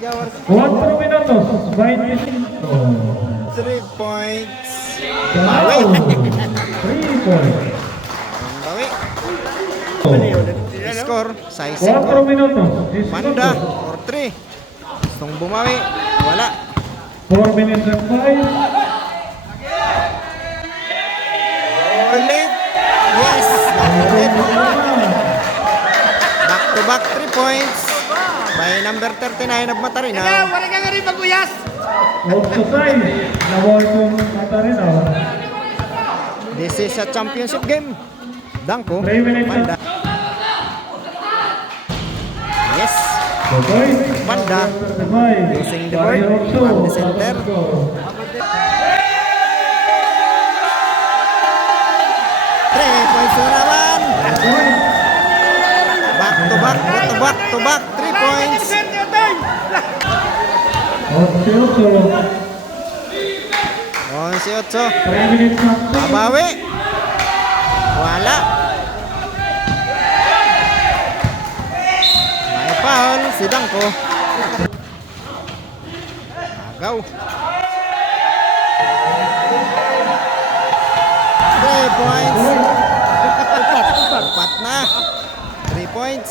4 minutos, 25. 3 points. Bawi. 3 points. Bawi. Score, size 4 minutos, 10 Panda, minutos. or 3. Gustong bumawi. Wala. 4 minutes and 5. Ulit. Yes. Ulit. Back to back 3 points. By number 39 of Matarina. Wala ka nga rin pagkuyas. Exercise. Nawal kong Matarino. This is a championship game. Danko. 3 minutes. Panda. Yes. Panda. Using the board from the center. 3 points na naman. Back to back, back to back, 3 points. 11-8. 3 minutes na. Babawi. Wala. May foul si Danko. Agaw. 3 points. Upat na. 3 points.